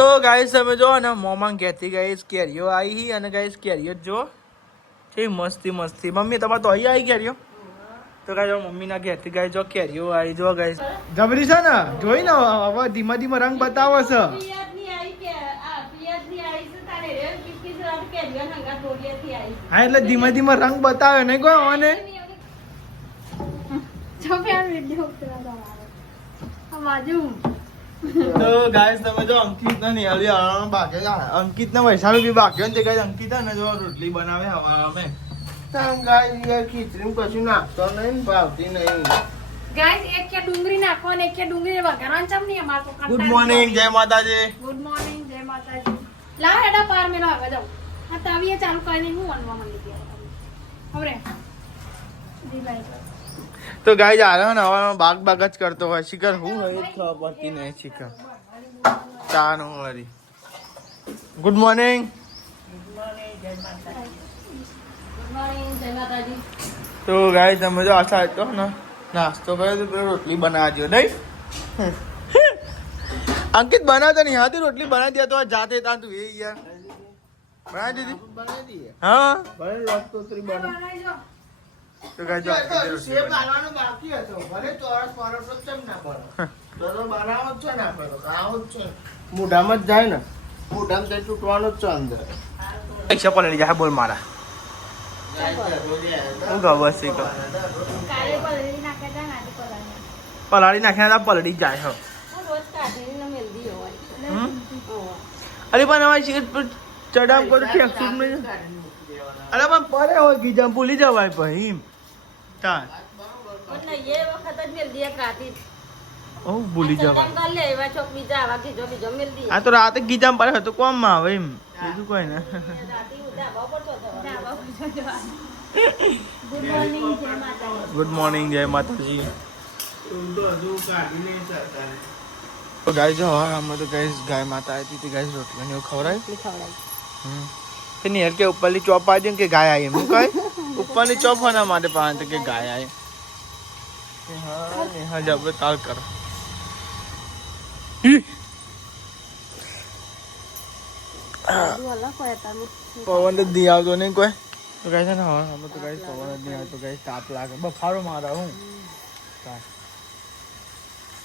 તો ગાઈસ તમે જો ને મોમાં ઘેરથી ગાઈસ કેરીઓ આવી અને ગાઈસ કેરીઓ જો છે મસ્તી મસ્તી મમ્મી તમારે તો અહીં આવી કેરીઓ તો ગાઈસ મમ્મીના ઘેરથી ગાઈસ જો કેરીઓ આવી જો ગાઈસ જબરી છે ને જોઈ ને હવે ધીમા ધીમા રંગ બતાવે છે હા એટલે ધીમા ધીમા રંગ બતાવે નહીં કોઈ અને તો ગાઈસ તમે જો અંકિત ને નિહાળી બાકી અંકિત ને વૈશાલી બી બાકી ને તે ગાઈસ અંકિત ને જો રોટલી બનાવે હવા અમે તમ ગાઈસ યાર ખીચડી કશું નાખતો નહીં ભાવતી નહીં ગાઈસ એક કે ડુંગળી નાખો ને એક કે ડુંગળી વઘારવાનું ચમ નહીં અમાર તો ગુડ મોર્નિંગ જય માતાજી ગુડ મોર્નિંગ જય માતાજી લાવ હેડા પાર મેલો આગળ જાવ આ તાવીએ ચાલુ કરીને હું અનવા માંડી ગયા હવે દી લાઈ તો ગાઈસ આ ને હવા બાગ જ કરતો હોય શિખર હું હોય ખબર પડતી નહીં શિખર ચાનો વરી ગુડ મોર્નિંગ તો ગાઈસ તમે જો આશા હતો ને નાસ્તો કર્યો તો પેલો રોટલી બનાવજો નહીં અંકિત બનાવતો નહીં હાથી રોટલી બનાવી દે તો જાતે તાં તું એ યાર બનાવી દીધી બનાવી દઈએ હા ભલે લોટકોતરી બનાવી તો ગાઈસ જો શેપ લાવવાનો બાકી હતો ભલે ચોરસ પરોઠો ચમ ના પડો તો બનાવો જ છે ના પડો આવો જ છે મોઢામાં જ જાય ને મોઢામાં તે તૂટવાનો જ છે અંદર પૈસા પલળી જાય બોલ મારા હું ખબર છે કે કાલે પલળી નાખ્યા તા નાડી પલાળી પલાળી નાખ્યા પલળી જાય હો રોજ કાઢીને મેલદી હોય અરે પણ અમારી શીટ પર ચડાવ કરો ટેક્સુર ને અરે પણ પડે હોય ગીજા ભૂલી જવાય પછી તાર એટલે એ વખત જ મેલદી એક રાતી ઓ ભૂલી જવાય કાલ લે એવા ચોક બીજા આવા કીજો બીજો મેલદી આ તો રાતે ગીજામ પડે તો કોમ માં આવે એમ બીજું કોઈ ને રાતી ઉઠા બપોર તો જવા ગુડ મોર્નિંગ જય માતાજી ગુડ મોર્નિંગ જય માતાજી તો હજુ કાઢી નહીં શકતા તો ગાય જો આમાં તો ગાઈસ ગાય માતા આવી હતી ગાઈસ રોટલી ને ખવડાય કે નહીં કે ઉપરની ચોપ આવી કે ગાય આવી એમ કઈ ઉપરની ચોપ હોના માટે પાંચ કે ગાય આવી હા ને હા જબ તાલ કરો પવન તો દી આવતો નહીં કોઈ તો ગાય છે ને હા અમે તો ગાય પવન જ નહીં આવતો ગાય તાપ લાગે બફારો મારા હું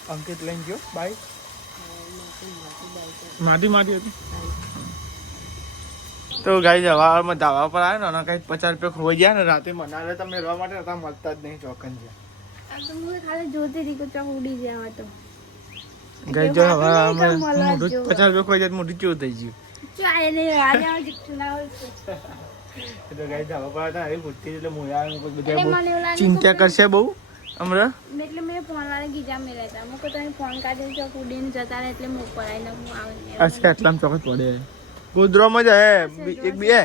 અંકિત લઈને ગયો બાઈક માટી હતી તો ગાઈ જવામાં ધાબા પર આવે ને કઈ 50 રૂપિયા ખોઈ ગયા ને રાતે મનાવે તમે રહેવા માટે હતા મળતા જ નહીં ચોકન છે ખાલી જોતી હતી કે ચોક ઉડી જાય તો ગાઈ જો હવે અમે મોઢું 50 રૂપિયા ખોઈ જાય મોઢું ચૂ થઈ ગયું ચાય ને આજે જીતું ના હોય તો ગાઈ ધાબા પર હતા એ પૂછતી એટલે મોયા બધા ચિંતા કરશે બહુ હમણાં એટલે મેં ફોન વાળા ગીજા મેળ્યા હતા મુકો તમે ફોન કાઢીને ચોક ઉડીને જતા રહે એટલે હું પડાઈને હું આવે અચ્છા એટલામાં ચોકત પડે ગોદરોમાં જ હે એક બે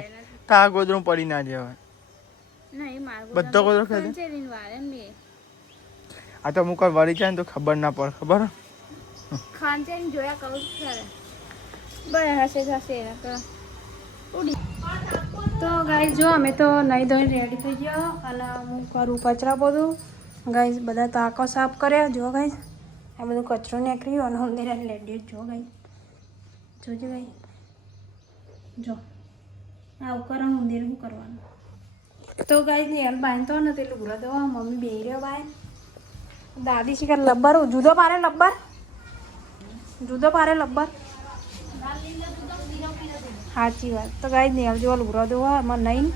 તા ગોદરો પડી ના જવાય નહીં માર બધો ગોદરો ખાધો ચેરીન વાળે મે આ તો અમુક વાર વળી જાય ને તો ખબર ના પડે ખબર ખાન ચેરીન જોયા કહું ખરે બરાબર હશે એના તો ઉડી તો ગાઈસ જો અમે તો નહીં ધોઈને રેડી થઈ ગયો અને હું કરું કચરા બધું ગાઈસ બધા તાકો સાફ કર્યા જો ગાઈસ આ બધું કચરો નીકળ્યો અને ઉંદરાને લેડી જો ગાઈસ જોજો ગાઈસ જો આ ઉપર ઉંદર શું કરવાનું તો ગાઈસ નેલ બાંધતો ને તે લુગડા દેવા મમ્મી બેહી રહ્યો બાય દાદી શીખર લબ્બર જુદો પારે લબ્બર સાચી વાત તો ગાઈસ નેલ જેવા લુગડા દેવા એમાં નહીં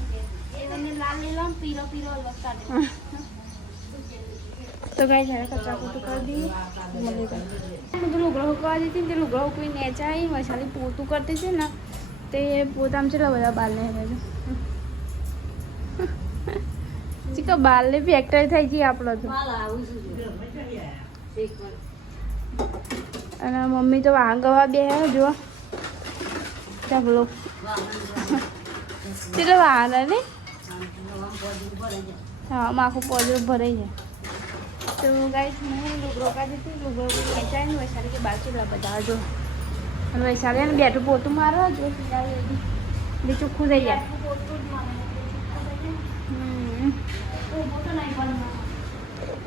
તો ગાઈસ હવે કચરા પોતું કરી દઈએ બધું લુગડા ઉકવા દીધી ને તે લુગડા ઉકવી નેચાઈ વૈશાલી પોતું કરતી છે ને તે પોતામાં છે બધા બાલને હવે ચીકા બાલને ફેક્ટરી થઈ ગઈ આપણો તો અને મમ્મી તો વાંગવા બે જો ચાલો ચલો વાંગા ને હા આખું પોજરો ભરાઈ જાય તો ગાઈસ હું લુગડો કાઢી હતી લુગડો ખેંચાય ને વૈશાલી કે બાર ચેલા બધા જો અને વૈશાલી ને બેઠું પોતું મારો જો એટલે ચોખ્ખું થઈ જાય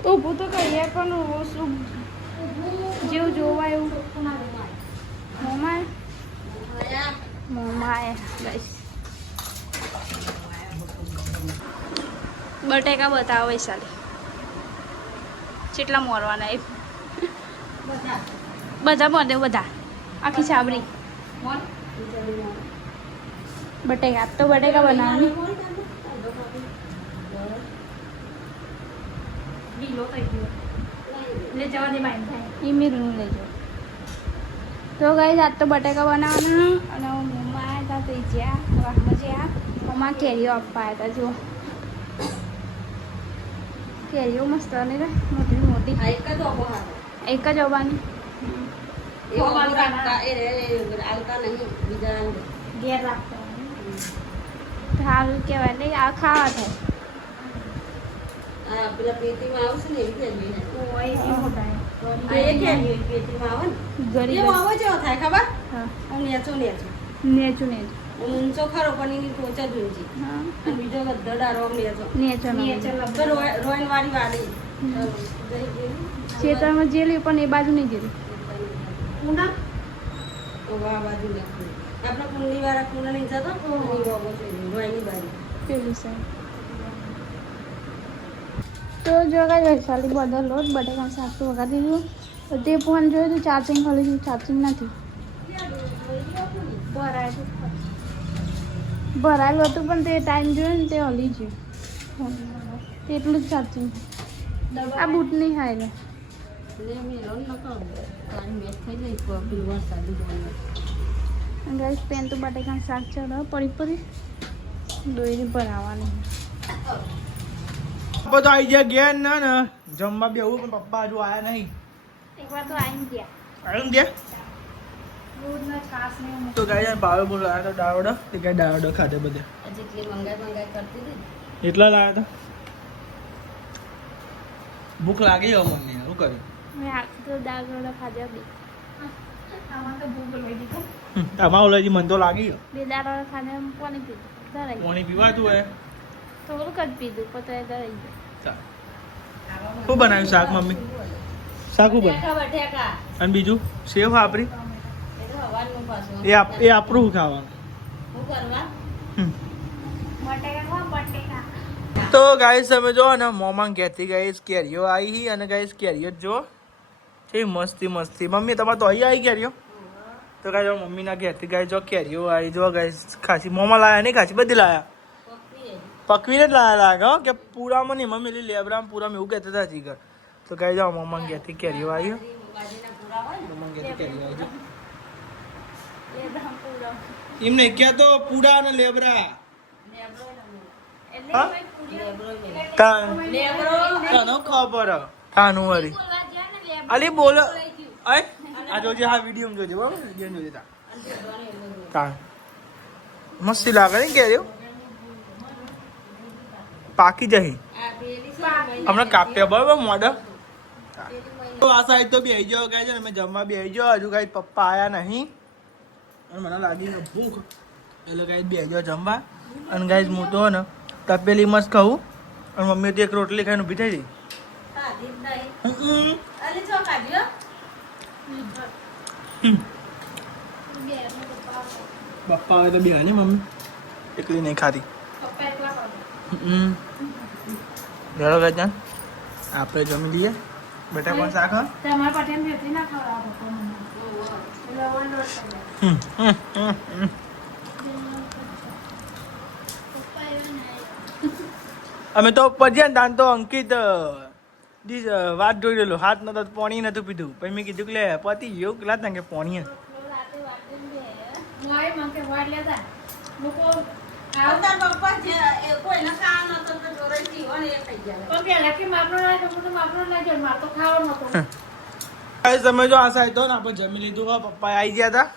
ઊભું તો કહીએ પણ શું જેવું જોવાય એવું મોમાં મોમાં ગાઈસ બટેકા બતાવો વૈશાલી કેટલા મોરવાના એ બધા મોદે બધા આખી સાબરી બટેકા તો બટેકા બનાવવાની એ મીરું લેજો તો ગાઈસ આજ તો બટેકા બનાવવાના અને મમ્મા આવ્યા હતા તો જ્યાં વાહમાં જ્યાં મમ્મા કેરીઓ આપવા આવ્યા હતા જો કેરીઓ મસ્ત અને મોટી મોટી એક જ આવવાની ઘેર રાખતા સારું કહેવાય નહીં આ ખાવા થાય પેલા પેટીમાં આવશે ને એવી ગરીબ આવો જેવો થાય ખબર હા હું નેચું નેચું ઊંચો ખરો પણ એની ટોચ જ ઊંચી હા અને બીજો ગદ્દો ડારો નેચો નેચું રોઈન વાળી વાળી ખેતરમાં જેલી પણ એ બાજુ નહીં જેલી કુંડા આ બાજુ નાખવું આપણે કુંડી વાળા કુંડા નહીં જતો રોઈની બાજુ પેલું સાઈડ તો જો કાંઈ વૈશાલી બધો લોટ બટેકાનું શાક તો વગાડી દીધું તો તે ફોન જોયું તો ચાર્જિંગ ખોલી દીધું ચાર્જિંગ નથી ભરાયેલું હતું પણ તે ટાઈમ જોયો ને તે હલી ગયું એટલું જ ચાર્જિંગ આ બૂટ નહીં હાય ગાઈસ પેન તો બટેકાનું શાક ચડો પડી દોરી ભરાવાની પપ્પા તો આવી ગયા ઘેર ના ને જમવા બેવું પણ પપ્પા હજુ આયા નહીં એકવાર તો આવીને ગયા આવ્યું ગયા દૂધના છાશ ને તો ગાય ભાવે બોલ લાયા તો ડાવડો તે કઈ ડાવડો ખાધે બધે જેટલી મંગાઈ કરતી હતી એટલા લાયા હતા ભૂખ લાગી હવે મમ્મી શું કર્યું મેં આખી તો દાળ રોડા ખાધા બે આમાં તો ભૂખ લઈ દીધું આમાં ઓલાજી મન તો લાગી ગયો બે દાળ રોડા ખાધા પાણી પીધું ધરાઈ પાણી પીવાતું હોય થોડુંક જ પીધું પછી ધરાઈ ગયું શું બનાવ્યું શાક મમ્મી શાક શું બનાવ્યું બટેકા અને બીજું સેવ વાપરી એ તો હવાનું પાછું એ આપણું શું ખાવાનું શું કરવા બટેકા બટેકા તો ગાઈસ તમે જો ને મોમાં ઘેરથી ગાઈસ કેરીઓ આવી અને ગાઈસ કેરીઓ જો છે મસ્તી મસ્તી મમ્મી તમારે તો અહીં આવી કેરીઓ તો ગાઈસ મમ્મીના ઘેરથી ગાઈસ જો કેરીઓ આવી જો ગાઈસ ખાસી મોમાં લાયા નહીં ખાસી બધી લાયા પકવીને જ લાયા લાગે હો કે પૂરામાં નહીં મમ્મી લેબરામાં પૂરામાં એવું કહેતા હતા જીગર તો ગાઈસ જાઓ મોમાં ઘેરથી કેરીઓ આવી મોમાં ઘેરથી કેરીઓ આવી એમને ક્યાં તો પૂરા અને લેબરા હા તને ખબર તાનું વળી અલી બોલો અય આ જોજે હા વિડીયો જોજે બરાબર વિડીયો જોજે તા મસ્તી લાગે ને કેરીઓ પાકી જહી હમણાં કાપ્યા બરાબર મોડર તો આ સાઈડ તો બેસી જાઓ ગાય છે ને મેં જમવા બેસી જાઓ હજુ કાંઈ પપ્પા આવ્યા નહીં અને મને લાગી ને ભૂખ એટલે કાંઈ બેસી જાઓ જમવા અને ગાઈઝ હું તો ને તપેલી મસ્ત ખાવું અને મમ્મી તો એક રોટલી ખાઈને ઊભી થઈ ગઈ પપ્પા આવે તો બે ને મમ્મી એકલી નહીં ખાતી ઘરો ગઈ ત્યાં આપણે જમી લઈએ બેટા કોણ શાક હા તમારા પાટિયા મેથી ના ખવડાવો અમે તો ઉપર ગયા ને તાન તો અંકિત વાત જોઈ રહેલો હાથ નતો પાણી નતું પીધું પછી મેં કીધું કે લે પતિ ગયો કેટલા તા કે પાણી તમે જો આ સાઈડ તો ને આપણે જમી લીધું હોય પપ્પા આવી ગયા હતા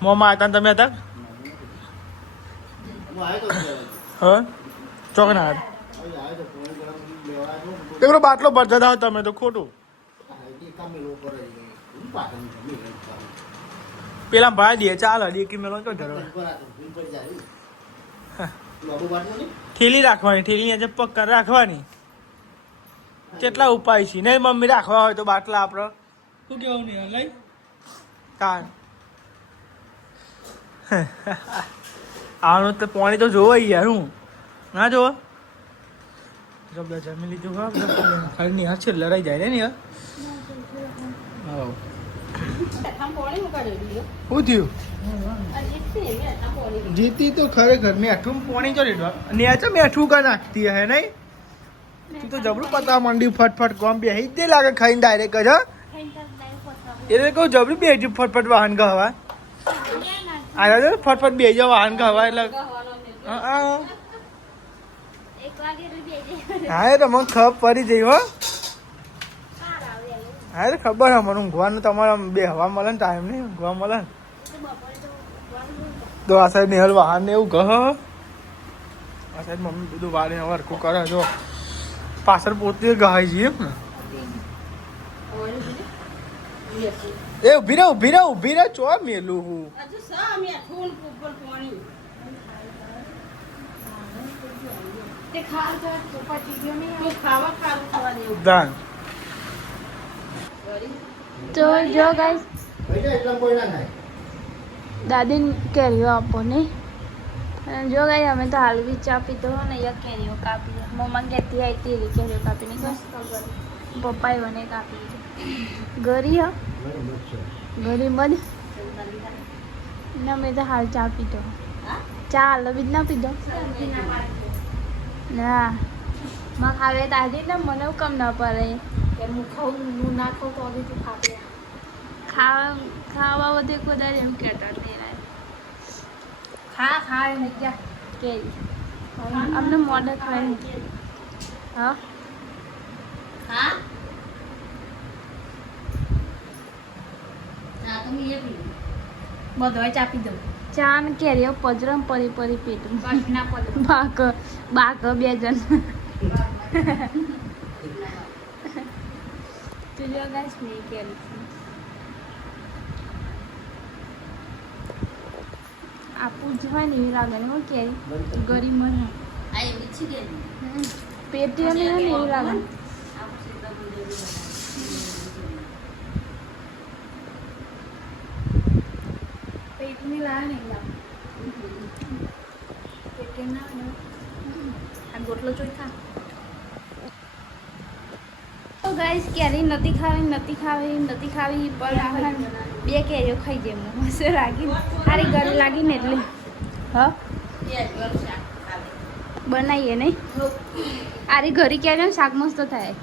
મોમાં હતા ને તમે હતા હા ચોકના એકડો બાટલો ભરતા હતા તમે તો ખોટું પેલા ભાઈ દે ચાલ હડી મેલો તો ઠેલી રાખવાની ઠેલી આજે પગ રાખવાની કેટલા ઉપાય છે નહીં મમ્મી રાખવા હોય તો બાટલા આપણે શું કેવું નહીં લઈ કાન આનું તો પાણી તો જોવો યાર હું ના જોવો જો બધા જમી લીધું હા ખાલી નિહાર છે લડાઈ જાય ને યાર હા શું થયું જીતી તો ખરેખર મેઠું પાણી જો લીધું નેચા મેઠું કા નાખતી હે નહીં તું તો જબરું પતા માંડી ફટફટ ગોમ બેહી જ લાગે ખાઈને ડાયરેક્ટ જ એટલે કહું જબરું બેહી ફટફટ વાહન કહવા આવ્યા છે ફટફટ બે જાવ વાહન કહવા એટલે હા એ મને ખબર પડી જઈ હો હા એટલે ખબર હે મને ઊંઘવાનું તમારે બે હવા મળે ને ટાઈમ નહીં ઊંઘવા મળે ને તો આ સાઈડ નિહલ વાહન ને એવું કહે આ સાઈડ મમ્મી બધું વારે હરખું કરે જો પાછળ પોતે ગહાઈ જઈએ એમ ને એ ઉભી રહે ચો મેલું હું દાન તો જો ગાઈસ દાદીને કેરીઓ આપો નહીં અને જો ગાઈ અમે તો હાલ બી ચા પીધો ને અહીંયા કેરીઓ કાપી મમ્મા કહેતી આવી તેરી કેરીઓ કાપી નહીં પપ્પાએ મને કાપી ગરી હા ગરી બધ ના મેં તો હાલ ચા પીધો ચા હાલ બી ના પીધો ના માં ખાવે તાજી ને મને કમ ના પડે કે હું ખાઉં હું ના ખાઉં તો હજી તું ખાવે ખાવા બધે કદાચ એમ કહેતા તેરા ખા એમ ક્યાં કેરી અમને મોઢે ખાય હા બધો ચાપી દઉં ચા ને કેરીઓ પજરમ પરી પેટું બાક 2 જણ તુજો ગાઈસ નહીં કેરી આપું જ હોય ને એવી લાગે ને કેરી ગરી મને પેટી ને એવી લાગે પેટની લાગે ને પેટી ના આ ગોટલો ચોખા તો ગાઈસ કેરી નથી ખાવી પણ 2 કેરીઓ ખાઈ જેમ મસ્ત લાગી સારી ગળી લાગી ને એટલે હા બનાવીએ નહીં આરી ઘરી કેરીઓ શાક મસ્ત થાય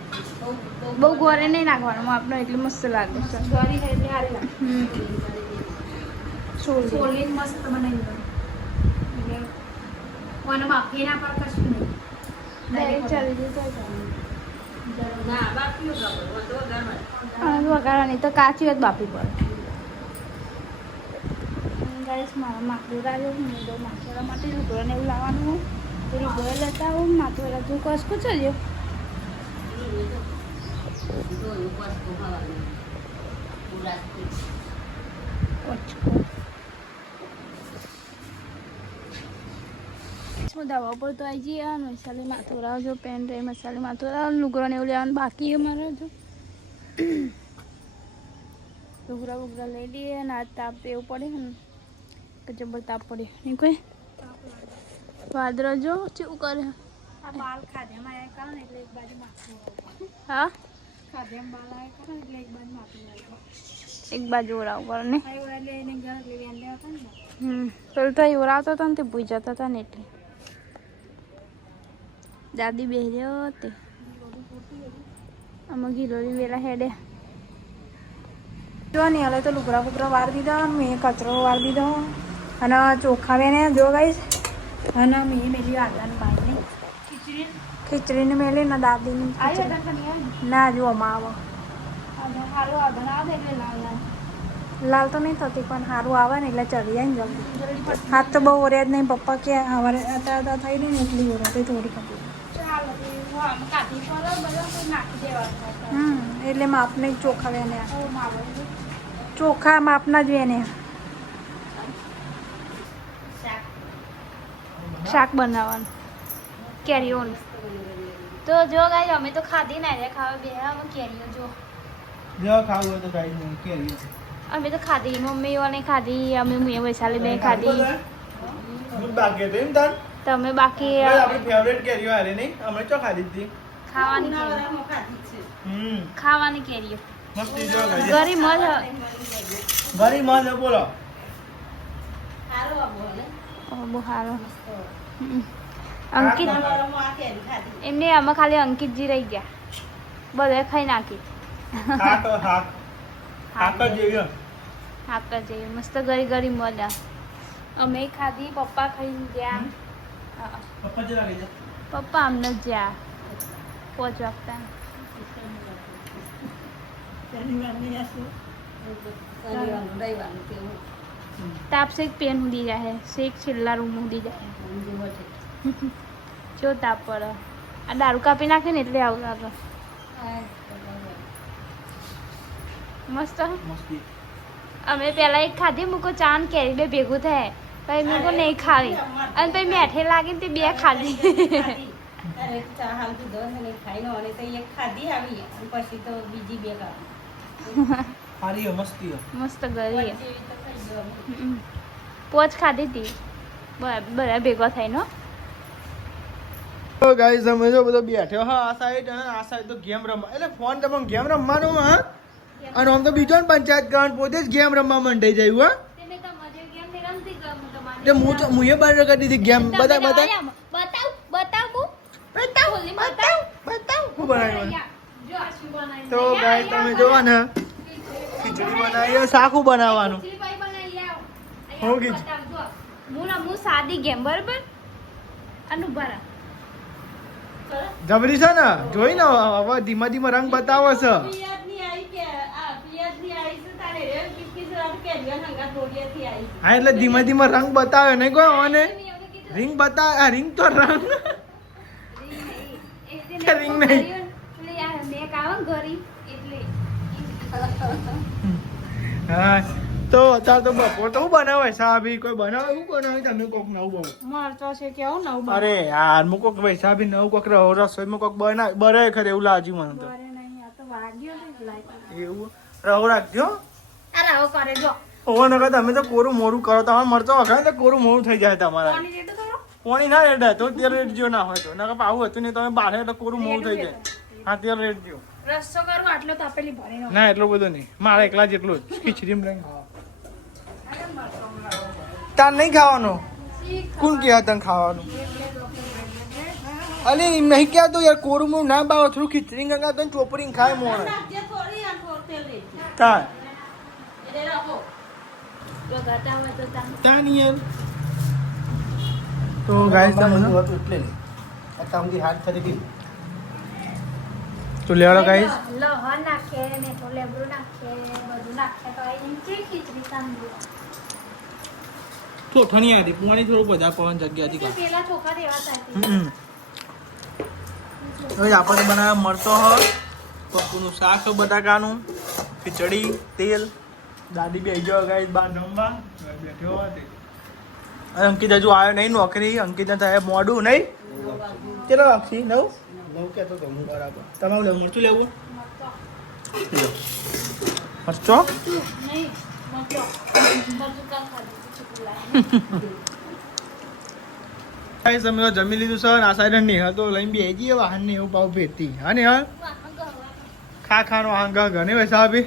બહુ ગોરે નહીં નાખવાનું આપનો એટલે મસ્ત લાગે છોલી મસ્ત બનાવી મને માફી ના પર કશું નહીં ડાયરેક્ટ ચાલી જતો વગાડવાની તો કાચી જ બાપી પડે ગાઈસ મારા માખલું રાખ્યો હું તો માખલા માટે રૂગોળાને એવું લાવવાનું તો રૂગોળા લેતા આવું માથું તું કસકું ચલ્યો દવા પર તો આવી જઈએ મસાલે માથું રાવજો પેન રહે મસાલે માથું રાવ લુગડાને એવું લેવાનું બાકી અમારે જો લુગડા લઈ લઈએ અને આ તાપ એવું પડે ને કે જબર તાપ પડે નહીં કોઈ વાદળો જો શું કરે આ બાલ ખાધ્યામાં આવ્યા કારણ એટલે એક બાજુ માથું હા ખાધ્યામાં બાલ આવ્યા કારણ એટલે એક બાજુ માથું એક બાજુ ઓરાવ પડે ને પેલું તો ઓરાવતો હતો ને તે ભૂઈ જતા હતા ને એટલે દાદી બેહ્યો તે આમાં ગિલોરી વેલા હેડે જો નહીં હલે તો લુગડા ફુગડા વાર દીધા મેં કચરો વાર દીધો અને ચોખા વેને જો ગાઈશ અને મેં મેલી આદાને બાઈને ખીચડીને મેલી ને દાદીની ના જો આમાં આવે લાલ તો નહીં થતી પણ સારું આવે ને એટલે ચડી જાય ને જલ્દી હાથ તો બહુ ઓર્યા જ નહીં પપ્પા કે સવારે હતા થઈ ને એટલી ઓર્યા તો થોડી કપી એટલે માપને ચોખા વેને ચોખા માપના જ વેને શાક બનાવવાનું કેરીઓ તો જો ગાઈ અમે તો ખાધી ના રે ખાવા બે કેરીઓ જો ખાવું હોય તો ગાઈ કેરીઓ અમે તો ખાધી મમ્મીઓને ખાધી અમે વૈશાલીને ખાધી હું બાકી હતો એમ તાર તમે બાકી આપણી ફેવરેટ કેરીઓ હારી નહીં અમે ચો ખાધી હતી ખાવાની કેરીઓ. નવરામાં ખાધી જ છે. ખાવાની કેરીઓ મસ્તી જો ગાઈસ ગરી મજ ઘરી માં બોલો સારું આવો ને. બહુ સારો અંકિત નવરામાં આ કેરી ખાધી. એમને આમાં ખાલી અંકિતજી રહી ગયા બધા ખાઈ નાખી હાક હાક હાક જ જેવી હાક જઈએ મસ્ત ગરી ગરી મજા અમે ખાધી પપ્પા ખાઈને ગયા હા. પપ્પા જરા લઈ જા પપ્પા અમને જ જ્યાં 5 વાગતા શનિવારનું, રવિવારનું કેવું. તાપ શેક પેન ઉડી જાય શેક છેલ્લા રૂમ ઉડી જાય ઊંધિયું વટે. જો તાપ પડે આ દારૂ કાપી નાખે ને એટલે આવું લાગે મસ્ત મસ્તી અમે પેલા એક ખાધી મૂકો ચાન કેરી બે ભેગું થાય પછી મૂકો નહીં ખાવી અને પછી મેઠે લાગી ને તે બે ખાધી ખાધી. ત્યારે ચા હાલતું દસ અને ખાઈ લો અને તો એક ખાધી આવી અને પછી તો બીજી બે ખાધી. હારી હે, મસ્તી હે. મસ્ત ગરી જેવી તો ખાઈ જવાનું. પોચ ખાધી હતી બધા ભેગો થઈને હો. તો ગાઈસ અમે જો બધો બેઠ્યો હા આ સાઈડ અને આ સાઈડ તો ગેમ રમવા એટલે ફોન તમે ગેમ રમવાનો હા અને આમ તો બીજો ને પંચાયત કરવાનું પોતે જ ગેમ રમવા મંડાઈ જાય હા એટલે હું તો મુએ બંધ કરી દીધી ગેમ બધા બધા બતાવ હું બનાવ્યું તો ગાઈસ તમે જોવા ને ખીચડી બનાવી શાકું બનાવવાનું હું હું સાદી ગેમ બરાબર અનુભરા જબરી છે ને જોઈ ને હવે ધીમા ધીમા રંગ બતાવો છે પિયાજની આવી કે આ પિયાજની આવી છે તારે રે કિસકી રાત કે હંગા થોડીએથી આવી. હા એટલે ધીમા ધીમા રંગ બતાવે નહીં કોઈ અને રિંગ બતાવે આ રિંગ તો રંગ રિંગ નહીં હા તો અત્યારે તો બપોર તો શું બનાવે સાબી કોઈ બનાવે શું બનાવે તમે કોક નવું બહુ મરચો છે કેવું નવું અરે યાર મુ કોક ભાઈ સાબી નવું કોક રસોઈમાં કોક બનાવે બરે ખરે એવું લાગ્યું મને તો બરે નહીં આ તો વાગ્યો ને લાઈટ એવું રહો રાખજો અરે આવો કરે જો ઓવો નકર તમે તો કોરું મોરું કરો તમારે મરચો વખાય તો કોરું મોરું થઈ જાય તમારા પાણી રેડો કરો પાણી ના રેડે તો તેલ રેડજો ના હોય તો નકર આવું હતું નહીં તમે બારે એટલે કોરું મોરું થઈ જાય હા તેલ રેડજો રસ્સો કરું આટલો તાપેલી ભરી નો ના એટલું બધું નહીં મારે એકલા જેટલું જ ખીચડીમાં રંગ તાર નહીં ખાવાનું કોણ કહે તને ખાવાનું અલે એમ નહીં કહેતો યાર કોરું મોરું ના બાવ થોડું ખીચડી ગંગા તો ચોપડીને ખાય મોણ નાખજે થોડી આ થોડ તેલ રેડજે. તાર એટલે રાખો. જો ગાતા હોય તો તા તાન યાર તો ગાઈસ તમે તો લેવાડો ગાઈસ લહણ નાખે ને તો લેબડું નાખે બધું નાખે તો આ નીચે ખીચડી કાંદો ઠોઠણી હતી પાણી થોડું બધા પવન જગ્યાથી તો પેલા ચોખા દેવા થાય હવે આપણે બનાવ્યા મરચો હોય પપ્પુનું શાક બટાકાનું ખીચડી તેલ દાદી બે જો ગાઈસ બાર રમવા બેઠ્યો હતો અને અંકિત હજુ આવ્યો નહીં નોકરી અંકિતને થાય મોડું નહીં કેટલો વાગશી નવ કહેતો તો હું બરાબર તમારું લેવું મરચું લેવું મરચો નહીં મતલબ બધું કામ ખાધું ચૂકુલા ગાઈસ અમે તો જમી લીધું સર આ સાઈડ નહીં હતો લઈને બે જઈએ વાહન ને એવું પાવ ભેતી હા ને હા ખા ખાનો આંગા ઘણી વૈસા આપી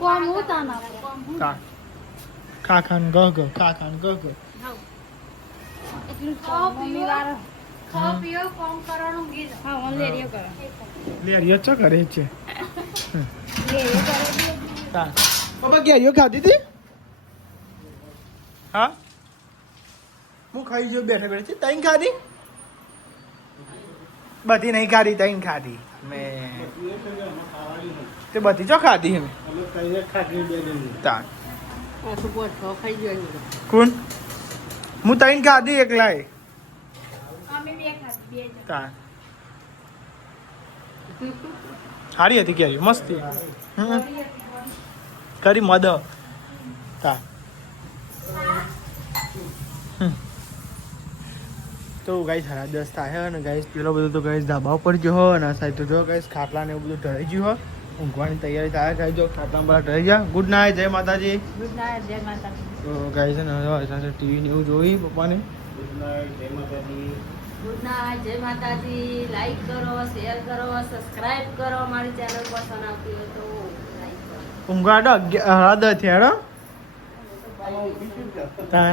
કોમ હોતા ના કોમ ખા ખાન ગહ ગહ ખા ખાન ગહ ગહ એટલું ખાઓ પીઓ કોમ કરવાનું ગીત હા ઓન લેરિયો કરો લેરિયો ચો કરે છે લેરિયો કરે હા પપ્પા કેરીઓ ખાધી હતી હા હું ખાઈ જો બેઠા બેઠા તઈ ખાધી બધી નહીં ખાધી તઈ ખાધી મેં તે બધી જો ખાધી અમે તાન આખું પોટ ખાઈ ગયો. કોણ હું તઈ ખાધી એકલાય અમે બે ખાધી બે જણ તાન સારી હતી કેરી મસ્તી કરી મદ તા તો ગાઈસ 10:30 થાય અને ગાઈસ પેલો બધો તો ગાઈસ ધાબા ઉપર જો અને આ સાઈડ તો જો ગાઈસ ખાટલા ને એવું બધું ઢળી ગયું હો ઊંઘવાની તૈયારી થાય ગાઈસ જો ખાટલા પર રહી ગયા. ગુડ નાઇટ, જય માતાજી. ગુડ નાઇટ, જય માતા. તો ગાઈસ ને હવે ટીવી ને એવું જોઈ પપ્પાને. ગુડ નાઇટ, જય માતાજી. ગુડ નાઇટ, જય માતાજી. લાઈક કરો, શેર કરો, સબસ્ક્રાઇબ કરો. મારી ચેનલ પસંદ આવતી હોય તો લાઈક કરો. ઊંઘવા તો 11:30 થયા હેડો. આમાં ઊભી છું ને. તાર